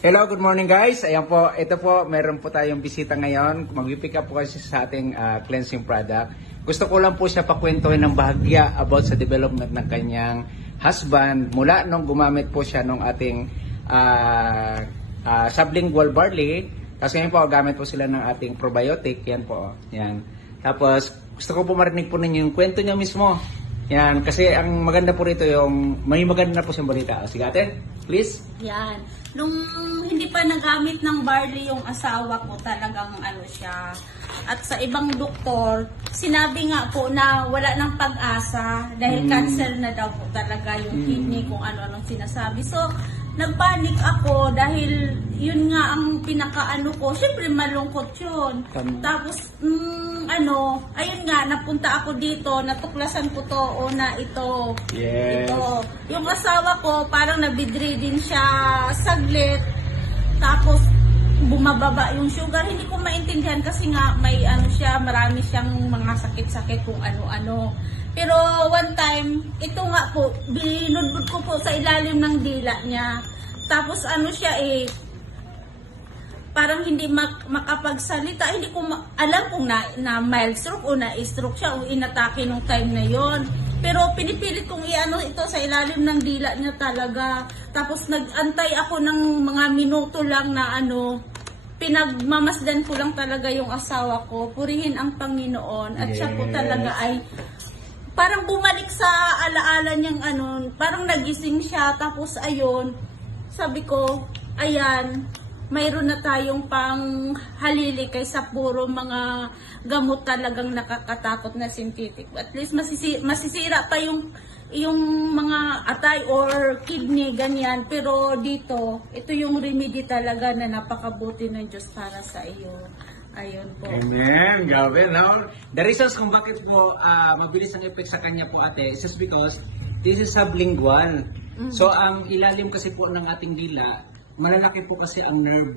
Hello, good morning guys. Ayan po, ito po, meron po tayong bisita ngayon. Mag-pick up po kasi sa ating cleansing product. Gusto ko lang po siya pakwentuhin ng bahagya about sa development ng kanyang husband mula nung gumamit po siya ng ating sublingual barley. Kasi ngayon po, gamit po sila ng ating probiotic. Yan po, yan. Tapos, gusto ko po marinig po ninyo yung kwento niya mismo. Yan, kasi ang maganda po rito yung, may maganda na po siyang balita. Sige ate, please. Yan. Nung hindi pa nagamit ng barley yung asawa ko, talagang ano siya. At sa ibang doktor, sinabi nga po na wala ng pag-asa dahil cancer na daw po talaga yung kidney, kung ano-anong sinasabi. So, nagpanik ako dahil yun nga ang pinakaano ko. Siyempre malungkot yun. Tapos, ayun nga, napunta ako dito, natuklasan ko to, una ito. Yes. Ito. Yung asawa ko, parang nabidridin siya saglit. Tapos, bumababa yung sugar. Hindi ko maintindihan kasi nga may ano siya, marami siyang mga sakit-sakit kung ano-ano. Pero one time, ito nga po, binudbud ko po sa ilalim ng dila niya. Tapos ano siya parang hindi makapagsalita. Hindi ko alam kung na mild stroke o na-stroke siya o inatake nung time na yon. Pero pinipilit kong iano ito sa ilalim ng dila niya talaga. Tapos nag-antay ako ng mga minuto lang na pinagmamasdan ko lang talaga yung asawa ko. Purihin ang Panginoon. At siya po talaga ay parang bumalik sa alaala niyang parang nagising siya. Tapos ayun, sabi ko, ayan, mayroon na tayong pang halili kaysa puro mga gamot talagang nakakatakot na synthetic. At least masisira pa yung mga atay or kidney, ganyan. Pero dito, ito yung remedy talaga na napakabuti ng Diyos para sa iyo. Ayun po. Amen. Grabe, no? The reasons kung bakit po mabilis ang effect sa kanya po ate is just because this is sublingual. So, ang ilalim kasi po ng ating dila, malalaki po kasi ang nerve,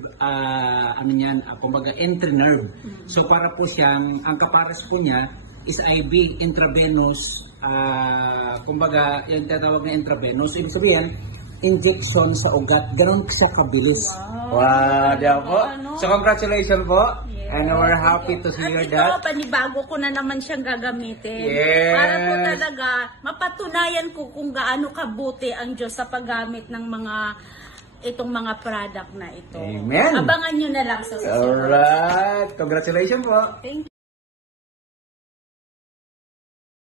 kumbaga entry nerve. So, para po siyang, ang kapares po niya is IV, intravenous, kumbaga, yung tatawag na intravenous. Ibig sabihin, injection sa ugat. Ganon siya kabilis. Wow, diyan po. So, congratulations po. Yes. And we're happy to see your dad. At ito, panibago ko na naman siyang gagamitin. Yes. Para po talaga, mapatunayan ko kung gaano kabuti ang Diyos sa paggamit ng itong mga product na ito. Amen. Abangan nyo na lang sa susunod. Alright. Congratulations po. Thank you.